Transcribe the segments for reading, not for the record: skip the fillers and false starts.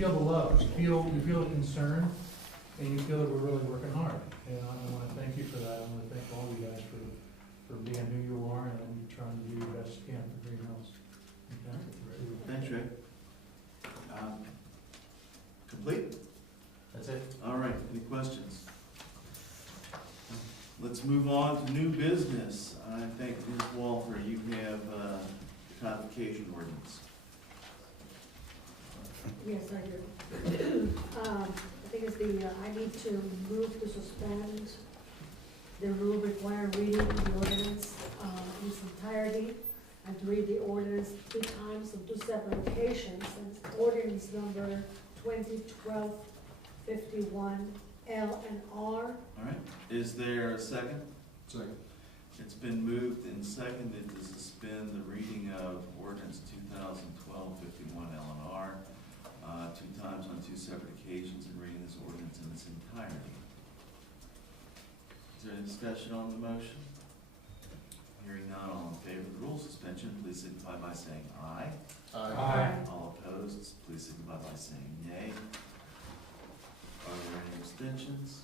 feel the love, you feel the concern, and you feel that we're really working hard. And I want to thank you for that. I want to thank all you guys for being who you are and trying to do your best you can for Greenhills. Okay? Thanks, Rick. Complete? That's it. All right, any questions? Let's move on to new business. I think, Ms. Walter, you have the codification ordinance. Yes, I do. I think it's I need to move to suspend the rule requiring reading the ordinance in its entirety, and to read the ordinance 2 times on 2 separate occasions, and it's ordinance number 2012-51 L and R. All right, is there a second? Second. It's been moved and seconded to suspend the reading of ordinance 2012-51 L and R 2 times on 2 separate occasions, and reading this ordinance in its entirety. Is there any discussion on the motion? Hearing none, all in favor of the rule suspension, please signify by saying aye. Aye. All opposed, please signify by saying nay. Are there any abstentions?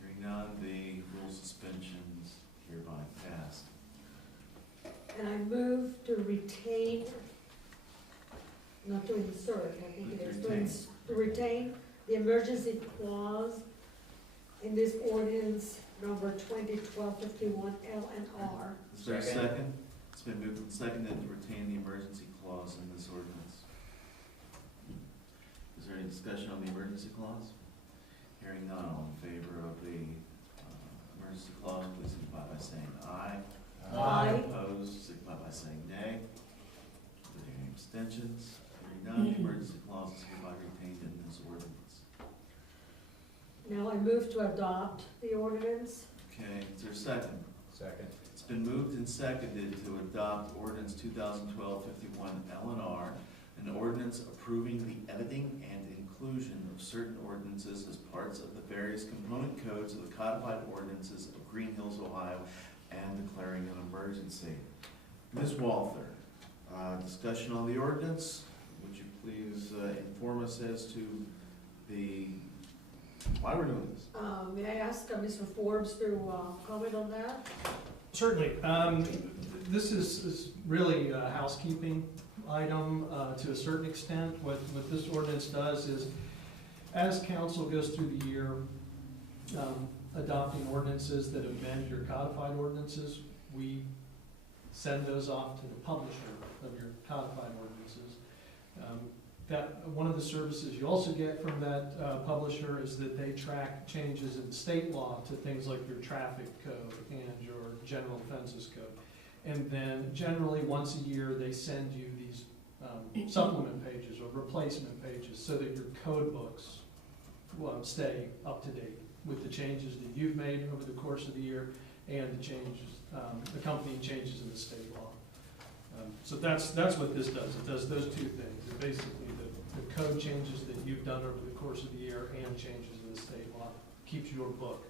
Hearing none, the rule suspensions hereby passed. And I move to retain, not to insert, I think it is, to retain the emergency clause in this ordinance number 2012-51 L and R. Is there a second? It's been moved and seconded to retain the emergency clause in this ordinance. Is there any discussion on the emergency clause? Hearing none, all in favor of the emergency clause, please signify by saying aye. Aye. Opposed, signify by saying nay. Are there any abstentions? Hearing none, the emergency clause is hereby retained in this ordinance. Now I move to adopt the ordinance. Okay, is there a second? Second. It's been moved and seconded to adopt ordinance 2012-51 L and R, an ordinance approving the editing and inclusion of certain ordinances as parts of the various component codes of the codified ordinances of Greenhills, Ohio, and declaring an emergency. Ms. Walther, discussion on the ordinance. Would you please inform us as to why we're doing this? May I ask Mr. Forbes to comment on that? Certainly. This is really a housekeeping item to a certain extent. What this ordinance does is, as council goes through the year adopting ordinances that amend your codified ordinances, we send those off to the publisher of your codified ordinances. That one of the services you also get from that publisher is that they track changes in state law to things like your traffic code and your general offenses code. And then generally once a year they send you these supplement pages or replacement pages so that your code books will stay up to date with the changes that you've made over the course of the year and the changes, accompanying changes in the state law. So that's what this does. It does those 2 things. It basically the code changes that you've done over the course of the year and changes in the state law keeps your book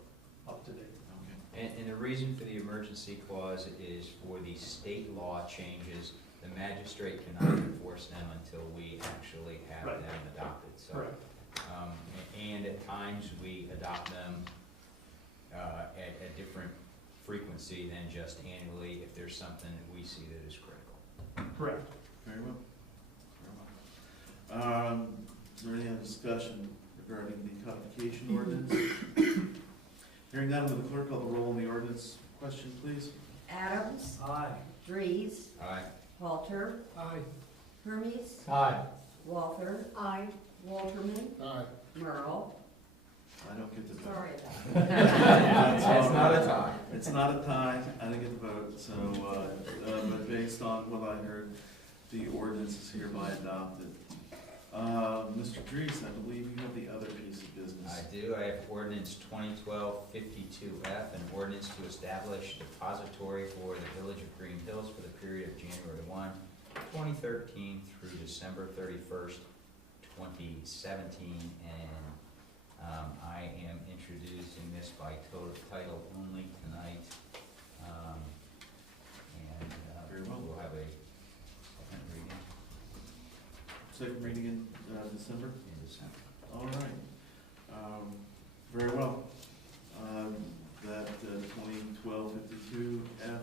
up to date. Okay. And the reason for the emergency clause is for the state law changes. The magistrate cannot enforce them until we actually have Right. them adopted. So, Correct. and at times we adopt them at a different frequency than just annually if there's something that we see that is critical. Correct. Very well. Is there any other discussion regarding the codification ordinance? Hearing none, will the clerk call the roll on the ordinance? Question, please. Adams. Aye. Dries. Aye. Halter. Aye. Hermes. Aye. Walther. Aye. Walterman. Aye. Merle. I don't get to vote. Sorry about that. That's not a tie. It's not a tie. I didn't get to vote. So, but based on what I heard, the ordinance is hereby adopted. Mr. Dries, I believe you have the other piece of business. I do. I have ordinance 2012-52F, an ordinance to establish a depository for the Village of Greenhills for the period of January 1, 2013 through December 31st, 2017. And I am introducing this by title only tonight. Very well. We'll have a second reading Second reading in December? in December. All right. Very well. That 2012-52F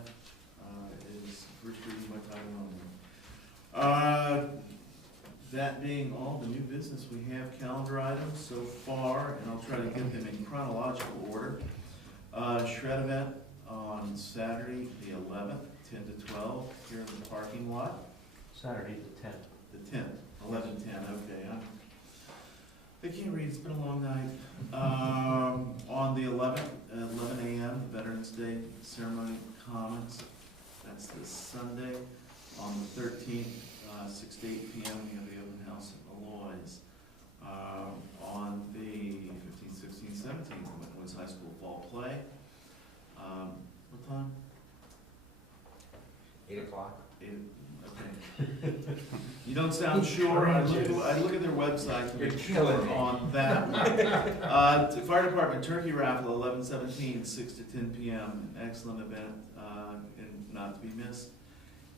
is first reading by title only. That being all the new business, we have calendar items so far, and I'll try to get them in chronological order. Shred event on Saturday, the 11th, 10 to 12, here in the parking lot. Saturday the 10th. The 10th, 11:10, okay. I can't read, it's been a long night. On the 11th, at 11 a.m., Veterans Day Ceremony Commons. That's this Sunday. On the 13th, 6 to 8 p.m., we have the open house at Malloy's. On the 15th, 16th, 17th, Woods High School Fall Play. What time? 8 o'clock? Okay. You don't sound sure. I look at their website to You're make killing sure me. on that one. Fire Department Turkey Raffle, 11/17, 6 to 10 p.m. An excellent event, and not to be missed.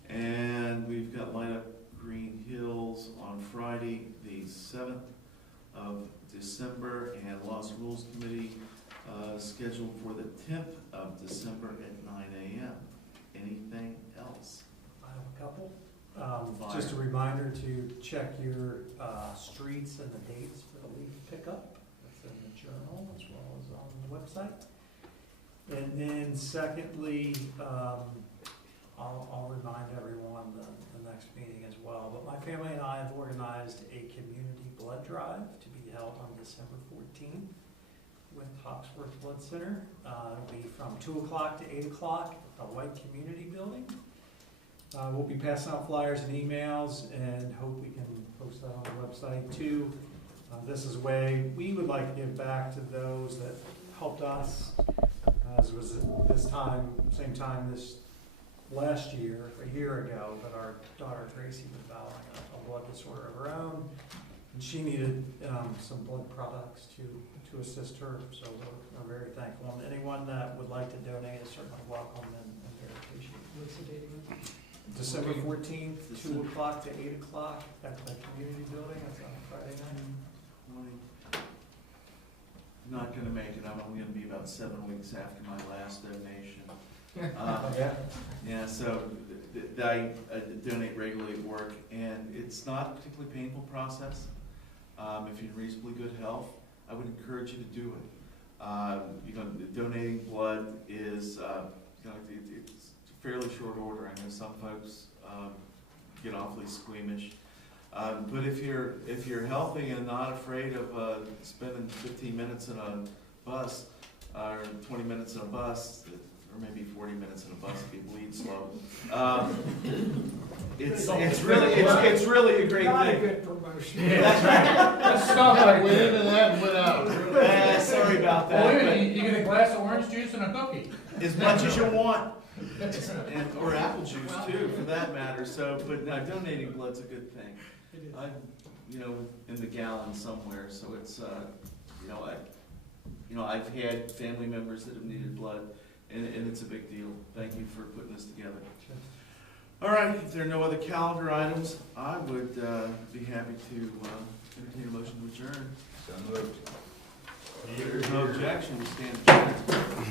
And we've got Light Up Greenhills on Friday, the 7th of December, and Lost Rules Committee scheduled for the 10th of December at 9 a.m. Anything else? I have a couple. Fire. Just a reminder to check your streets and the dates for the leaf pickup. That's in the journal as well as on the website. And then secondly, I'll remind everyone the next meeting as well. But my family and I have organized a community blood drive to be held on December 14th with Hawksworth Blood Center. It'll be from 2 o'clock to 8 o'clock at the White Community Building. We'll be passing out flyers and emails, and hope we can post that on the website too. This is a way we would like to give back to those that helped us, as was this time, same time this last year, a year ago, that our daughter Tracy was battling a blood disorder of her own, and she needed some blood products to assist her, so we're very thankful. And anyone that would like to donate is certainly welcome and very appreciated. What's the date again? December 14th, 2 o'clock to 8 o'clock at the community building. That's on a Friday night. 20. Not gonna make it. I'm only gonna be about 7 weeks after my last donation. Yeah, so I donate regularly at work, and it's not a particularly painful process. If you're in reasonably good health, I would encourage you to do it. Donating blood is, it's a fairly short order. I know some folks get awfully squeamish. But if you're healthy and not afraid of spending 15 minutes in a bus, or 20 minutes in a bus, or maybe 40 minutes in a bus if you bleed slow, it's really a great Not a thing. good promotion. That's right. Let's stop like went in and that and went out. Sorry about that. You get a glass of orange juice and a cookie. But as much as you want, or apple juice too, for that matter. So, but no, donating blood's a good thing. I'm, in the gallon somewhere, so it's, I've had family members that have needed blood, and it's a big deal. Thank you for putting this together. All right, if there are no other calendar items, I would be happy to entertain a motion to adjourn. So moved. If there's no objection, we stand adjourned.